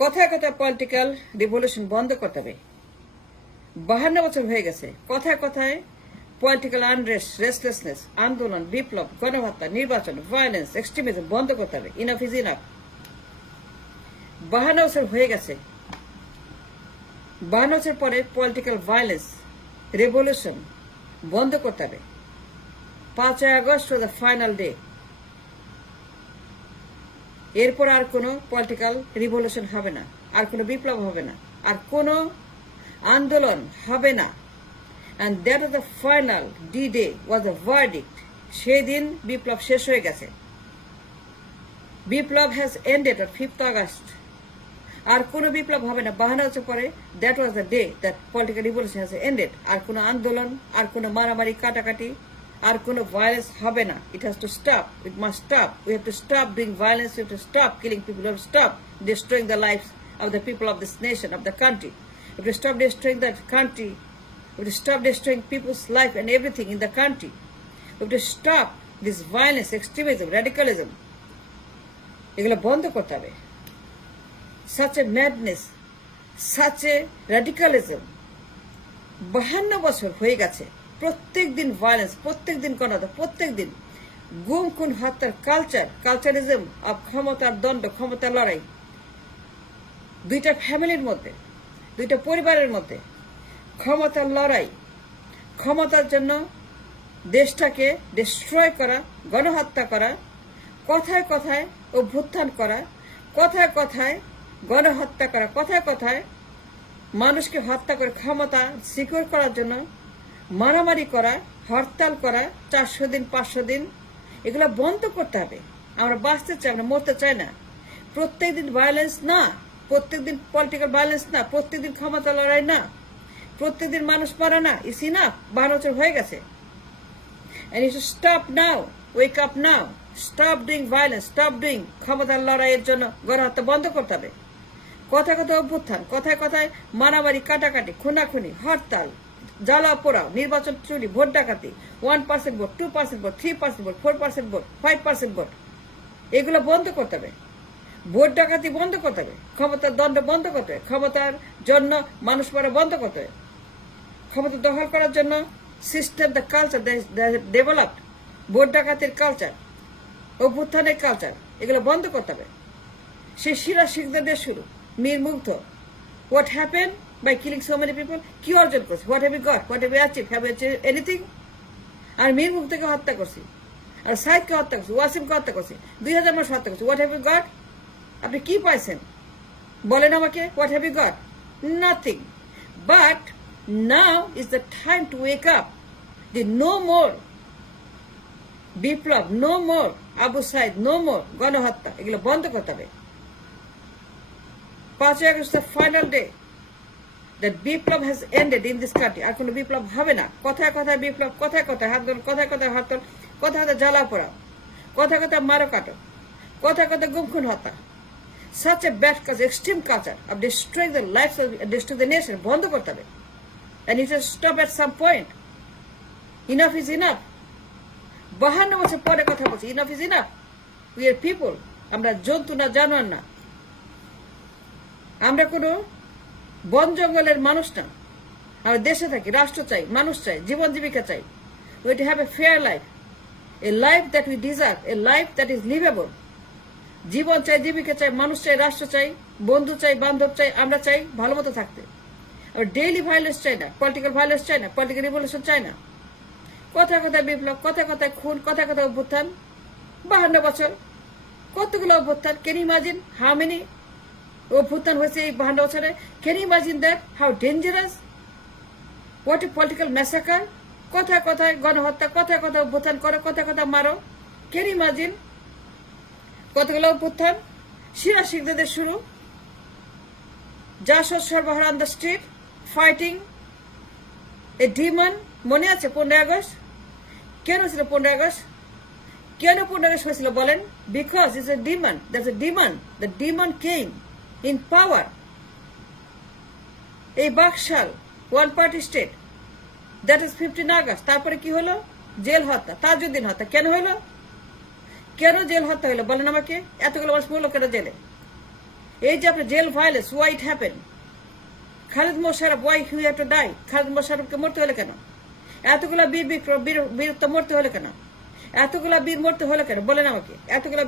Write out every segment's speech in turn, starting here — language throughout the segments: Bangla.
কথায় কথায় পলিটিক্যাল রিভলিউশন বন্ধ করতে হবে। 52 বছর হয়ে গেছে। কথায় কথায় পলিটিক্যাল আনরেস্ট, রেস্টলেসনেস, আন্দোলন, বিপ্লব, গণহত্যা, নির্বাচন, ভায়োলেন্স, এক্সট্রিমিজম বন্ধ করতে হবে। Enough is enough. 52 বছর হয়ে গেছে। 52 বছর পরে পলিটিক্যাল ভায়োলেন্স, রেভলিউশন বন্ধ করতে হবে। 5 আগস্ট দ্য ফাইনাল ডে। এরপর আর কোনো পলিটিক্যাল রিভলিউশন হবে না, আর কোনো বিপ্লব হবে না, আর কোনো আন্দোলন হবে না। And that is the final D-Day was the verdict. সেই দিন বিপ্লব শেষ হয়ে গেছে। বিপ্লব has ended on 5th August. আর কোনো বিপ্লব হবে না। 52 বছর পরে that was the day that political revolution has ended. আর কোনো আন্দোলন, আর কোনো মারামারি, কাটাকাটি, আর কোনো violence হবে না। It has to stop. It must stop. We have to stop doing violence. We have to stop killing people. We have to stop destroying the lives of the people of this nation, of the country. We have to stop destroying that country. We have to stop destroying people's life and everything in the country. We have to stop this violence, extremism, radicalism. এগুলো বন্ধ করতে হবে। Such a madness, such a radicalism. 52 বছর হয়ে গেছে। প্রত্যেক দিন ভায়োলেন্স, প্রত্যেক দিন গণহত্যা, প্রত্যেক দিন গুম খুন হত্যার কালচারিজম অব ক্ষমতার দণ্ড, ক্ষমতার লড়াই। দুইটা ফ্যামিলির মধ্যে, দুইটা পরিবারের মধ্যে ক্ষমতার লড়াই, ক্ষমতার জন্য দেশটাকে ডিস্ট্রয় করা, গণহত্যা করা, কথায় কথায় অভ্যুত্থান করা, কথায় কথায় গণহত্যা করা, কথায় কথায় মানুষকে হত্যা করে ক্ষমতা সিকিউর করার জন্য মারামারি করা, হরতাল করা, 400 দিন 500 দিন, এগুলো বন্ধ করতে হবে। আমরা বাঁচতে চাই, আমরা মরতে চাই না। প্রত্যেক দিন ভায়োলেন্স না, প্রত্যেক দিন পলিটিক্যাল ভায়োলেন্স না, প্রত্যেক দিন ক্ষমতা লড়াই না, প্রত্যেকদিন মানুষ মারা না। ইস ইনাফ। 52 বছর হয়ে গেছে। And you should stop now. Wake up now. Stop doing violence. Stop doing ক্ষমতার লড়াইয়ের জন্য গণহত্যা বন্ধ করতে হবে। কথায় কথায় অভ্যুত্থান, কথায় কথায় মারামারি, কাটাকাটি, খুনাখুনি, হরতাল, জ্বালা পোড়াও, নির্বাচন চুরি, ভোট ডাকাতি, 1% vote, 2% vote, 3% vote, 4% vote, 5% vote, এগুলো বন্ধ করতে হবে। ভোট ডাকাতি বন্ধ করতে হবে। ক্ষমতার দণ্ড বন্ধ করতে হবে। ক্ষমতার জন্য মানুষ মারা বন্ধ করতে হবে। ক্ষমতা দখল করার জন্য system, the culture developed, vote ডাকাতির কালচার, অভ্যুত্থানের কালচার, এগুলো বন্ধ করতে হবে। সেই শিরা শিখদের শুরু, Mir Mugdho. What happen by killing so many people? কি অর্জন করছে? What have you got? What have you achieve? Have you achieve anything? আর মীর মুগ্ধকে হত্যা করছি, আর সাইদকে হত্যা করছি, ওয়াসিমকে হত্যা করছি, 2000 মানুষ হত্যা করছি। What have you got? আপনি কি পাইছেন বলেন আমাকে? What have you got? Nothing. But now is the time to wake up. No more বিপ্লব, no more Abu Sayed, no more গণহত্যা, এগুলো বন্ধ করতে হবে। 5 August the final day that বিপ্লব has ended in this country. আর কোনো বিপ্লব হবে না। কথায় কথায় বিপ্লব, কথায় কথায় আন্দোলন, কথায় কথায় হরতাল, কথায় কথায় জ্বালা পোড়া, কথায় কথায় মারো কাটো, কথায় কথায় গুম খুন হত্যা। Such a bad cause, extreme culture of destroying the lives of, destroying the nation বন্ধ করতে হবে। And it has to stop at some point. Enough is enough. 52 বছর পরে কথা বলছি। Enough is enough. We are people. আমরা জন্তু না, জানোয়ার না। আমরা কোনো বন জঙ্গলের মানুষ না। আমরা দেশে থাকি, রাষ্ট্র চাই, মানুষ চাই, জীবন জীবিকা চাই। We have to have a fair life. A life that we deserve. A life that is livable. জীবন চাই, জীবিকা চাই, মানুষ চাই, রাষ্ট্র চাই, বন্ধু চাই, বান্ধব চাই, আমরা চাই ভালো মতো থাকতে। ডেইলি ভায়োলেন্স চাই না, পলিটিক্যাল ভায়োলেন্স চাই না, পলিটিক্যাল রিভলিউশন চাই না। কথায় কথায় বিপ্লব, কথায় কথায় খুন, কথায় কথায় অভ্যুত্থান। 52 বছর, কতগুলো অভ্যুত্থান। Can you imagine how many অভ্যুত্থান হয়েছে এই 52 বছরে? Can you imagine that? How dangerous, what a political massacre. কথায় কথায় গণহত্যা, কথায় কথায় অভ্যুত্থান করো, কথায় কথায় মারো। ক্যান ইউ ইমাজিন কতগুলো অভ্যুত্থান? শিরা শিখদের শুরু, জাসদ সরবরাহ on the street, fighting A Demon. মনে আছে 15 আগস্ট? কেন ছিল 15 আগস্ট? কেন 15 আগস্ট হয়েছিল বলেন? Because it's a demon. That's a demon. The demon came in power. এই BAKSAL one party state, that is 15 August. তারপরে কি হলো? জেল হত্যা, তাজউদ্দিন হত্যা। কেন হলো? কেন জেল হত্যা হলো বলেন আমাকে? এতগুলো মানুষ মূল্য কেন জেলে? এই যে আপনার jail violence, why it happened? Khalid Mosharraf, why he had to die? Khalid মোশাররফকে মরতে হলো কেন? এতগুলা বীরত্ব মরতে হলো কেন? এতগুলা বীর মরতে হলো কেন বলেন আমাকে? এতগুলা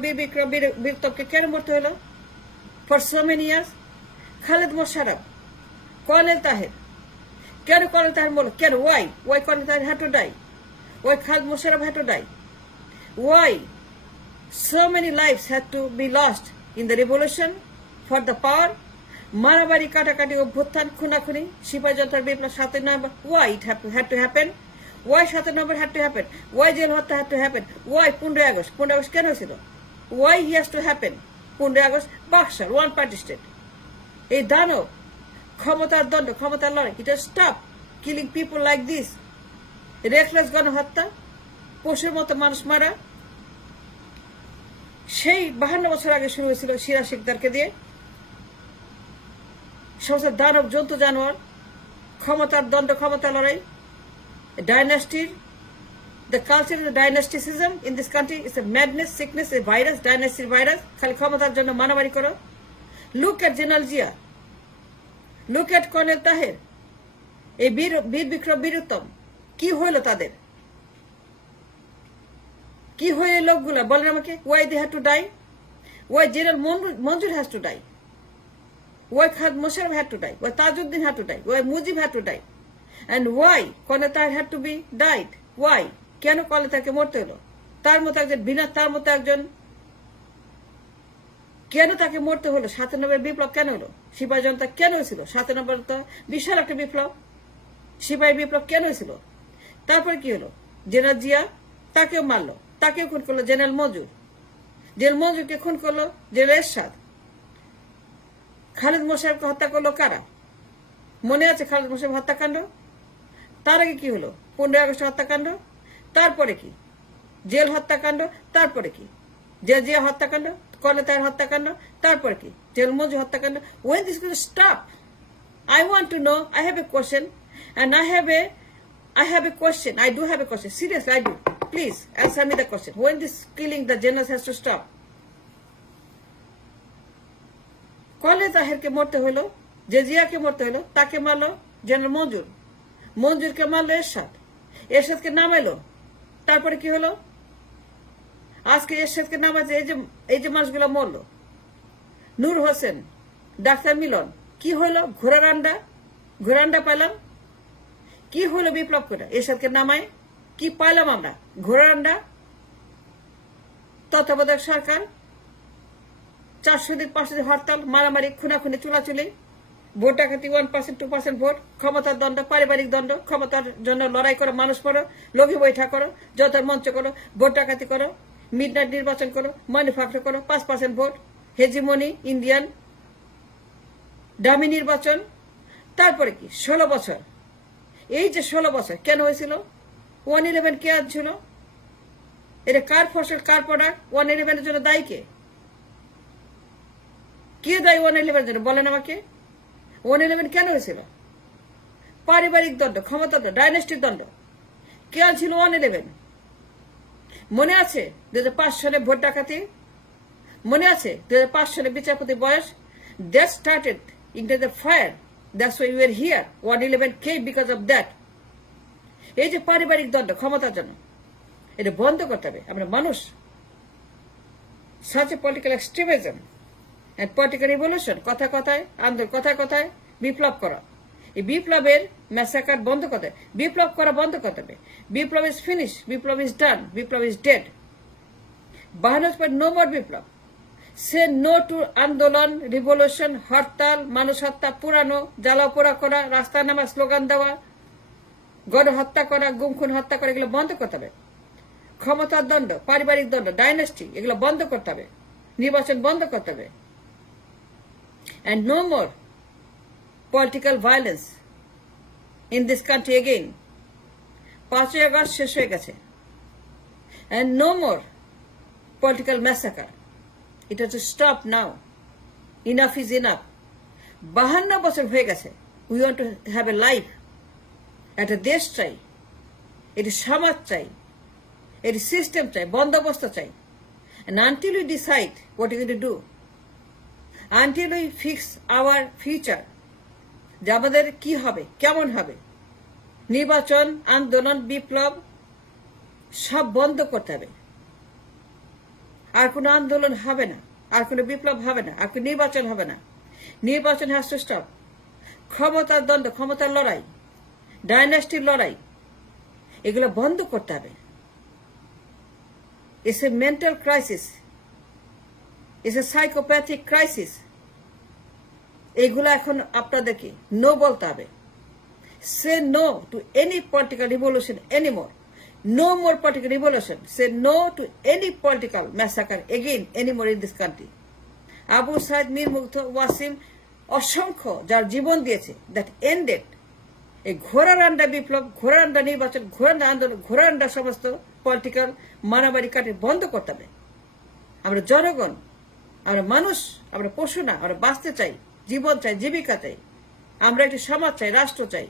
বীরত্বকে কেন মরতে হলো? For so many years. Khalid Mosharraf, colonel Taher, কেন কর্নেল তাহের মরল? কেন? Why colonel Taher had to die? Why Khalid Mosharraf had to die? Why so many lives had to be lost in the revolution for the power? মারামারি, কাটাকাটি, অভ্যুত্থান, খুনাখুনি, সিপাহী জনতার বিপ্লব 7 নভেম্বর। Why it had to happen? Why 7 November had to happen? Why jail হত্যা had to happen? Why 15 August? 15 আগস্ট কেন হয়েছিল? Why he has to happen? 15 August BAKSAL, one party state. এই দানব, ক্ষমতার দণ্ড, ক্ষমতার লড়াই, it has stopped killing people like this. Reckless গণহত্যা, পশুর মতো মানুষ মারা, সেই 52 বছর আগে শুরু হয়েছিল সিরাজ শিকদারকে দিয়ে। সমস্ত দানব, জন্তু, জানোয়ার, ক্ষমতার দণ্ড, ক্ষমতা লড়াই, ডাইনাস্টির, the culture of the dynasticism in this country is a madness, sickness, a virus, dynasty virus. খালি ক্ষমতার জন্য মারামারি করো। Look at general Zia, look at colonel Taher, এই বীর বিক্রম, বীরুত্তম, কি হইল তাদের? কি হইল লোকগুলা বলেন আমাকে? Why they had to die? Why General Manjur has to die? Why Khalid Musharraf had to die? Why Tajuddin had to die? Why Mujib had to die? And why Colonel Tahir had to be died? Why? কেন কর্নেল তাহেরকে মরতে হলো? তার মতো একজন বিনা, তার মতো একজন, কেন তাকে মরতে হলো? 7 নভেম্বর বিপ্লব কেন হলো? সিপাহী জনতা কেন হয়েছিল? 7 নভেম্বর তো বিশাল একটা বিপ্লব, সিপাহী বিপ্লব কেন হয়েছিল? তারপরে কি হলো? জেনারেল জিয়া, তাকেও মারলো, তাকেও খুন করলো জেনারেল মঞ্জুর, জেনারেল মঞ্জুরকে খুন করলো জেনারেল এরশাদ। খালিদ মোশাররফকে হত্যা করলো কারা? মনে আছে খালিদ মোশাররফ হত্যাকাণ্ড? তার আগে কি হলো? 15 আগস্ট হত্যাকাণ্ড। তারপরে কি? জেল হত্যাকাণ্ড। তারপরে কি? জেল জিয়া হত্যাকাণ্ড, কর্নেল তাহের হত্যাকাণ্ড। তারপরে কি? জেনারেল মঞ্জুর হত্যাকাণ্ড। When this will stop? I want to know. I have a question, and I have a question. I do have a question. Seriously, I do. Please answer me the question. When this killing the generals has to stop? Colonel তাহেরকে মরতে হইলো, যে জিয়াকে মরতে হইলো, তাকে মারলো জেনারেল মঞ্জুর, মঞ্জুরকে মারলো এরশাদ, এরশাদকে নামাইলো। তারপরে কি হলো? আজকে এরশাদকে নামাইছে, এই যে মানুষগুলো মরলো, নূর হোসেন, ডাক্তার মিলন, কি হইলো? ঘোড়ান্ডা পাইলাম। কি হইলো বিপ্লব করে? এরশাদকে নামাই কি পাইলাম আমরা? ঘোড়ান্ডা। তত্ত্বাবধায়ক সরকার, 400 দিন 500 দিন হরতাল, মারামারি, খুনাখুনি, চুলাচুলি, ভোট ডাকাতি, 1% 2% ভোট, ক্ষমতার দ্বন্দ্ব, পারিবারিক দ্বন্দ্ব, ক্ষমতার জন্য লড়াই করো, মানুষ করো, লোভী বৈঠা করো, যত মঞ্চ করো, ভোট ডাকাতি করো, মিডনাইট নির্বাচন করো, ম্যানুফ্যাকচার করো, 5% ভোট, হেজিমনি, ইন্ডিয়ান ডামি নির্বাচন। তারপরে কি? 16 বছর। এই যে 16 বছর কেন হয়েছিল? 111 কে আনছিল? এটা কার ফসল, কার প্রোডাক্ট? 111 জন্য দায়ী কে? কে দায়ী 111 জন্য বলেন আমাকে? 111 কেন হয়েছিল? পারিবারিক দ্বন্দ্ব, ক্ষমতার দ্বন্দ্ব, ডাইনাস্টিক দ্বন্দ্ব। কে আনছিল 111? মনে আছে 2005 সালে ভোট ডাকাতি? মনে আছে 2005 সালে বিচারপতি বয়স? That started into the fire. That's why we were here. 111 came because of that. এই যে পারিবারিক দ্বন্দ্ব, ক্ষমতার জন্য, এটা বন্ধ করতে হবে। আমরা মানুষ, such a political extremism and political revolution, কথা কথায় আন্দোলন, কথা কথায় বিপ্লব করা, এই বিপ্লবের ম্যাসাকার বন্ধ করতে হবে, বিপ্লব করা বন্ধ করতে হবে। বিপ্লব ইজ ফিনিশ, বিপ্লব ইজ ডান, বিপ্লব ইজ ডেড। 52 পর নো মোর বিপ্লব। সে নো টু আন্দোলন, রিভলিউশন, হরতাল, মানুষ হত্যা, পুরানো, জ্বালাও পোড়া করা, রাস্তায় নামা, স্লোগান দেওয়া, গণহত্যা করা, গুম খুন হত্যা করা, এগুলো বন্ধ করতে হবে। ক্ষমতার দ্বন্দ্ব, পারিবারিক দ্বন্দ্ব, ডাইনাস্টি, এগুলো বন্ধ করতে হবে। নির্বাচন বন্ধ করতে হবে। And no more political violence in this country again. 5 August শেষ হয়ে গেছে। And no more political massacre. It has to stop now. Enough is enough. 52 বছর হয়ে গেছে। We want to have a life. একটা দেশ চাই, এটি সমাজ চাই, এটি সিস্টেম চাই, বন্দোবস্ত চাই। And until we decide what we're going to do, until we fix our future, যে আমাদের কি হবে, কেমন হবে, নির্বাচন, আন্দোলন, বিপ্লব সব বন্ধ করতে হবে। আর কোনো আন্দোলন হবে না, আর কোনো বিপ্লব হবে না, আর কোনো নির্বাচন হবে না। নির্বাচন হ্যাজ টু স্টপ। ক্ষমতার দ্বন্দ্ব, ক্ষমতার লড়াই, ডাইনাস্টির লড়াই, এগুলো বন্ধ করতে হবে। It's a mental crisis, it's a psychopathic crisis. এগুলো এখন আপনাদেরকে নো বলতে হবে। Say no to any political revolution anymore. No more political revolution. Say no to any political massacre again anymore in this country. Abu Said, Mir Mugdha, Wasim, অসংখ্য যার জীবন দিয়েছে, that ended এই ঘোড়ারান্ডা বিপ্লব, ঘোড়ারান্ডা নির্বাচন, ঘোড়ারান্ডা আন্দোলন, ঘোড়ারান্ডা সমস্ত পলিটিক্যাল মারামারি কাটে বন্ধ করতে হবে। আমরা জনগণ, আমরা মানুষ, আমরা পশু না, আমরা বাঁচতে চাই, জীবন চাই, জীবিকা চাই, আমরা একটি সমাজ চাই, রাষ্ট্র চাই,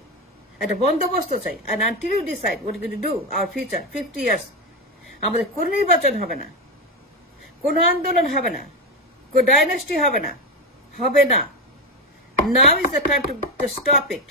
একটা বন্দোবস্ত চাই। and until you decide what you're going to do our future 50 years, আমাদের কোন নির্বাচন হবে না, কোন আন্দোলন হবে না, কোন ডাইনাস্টি হবে না, হবে না। Now is the time to stop it.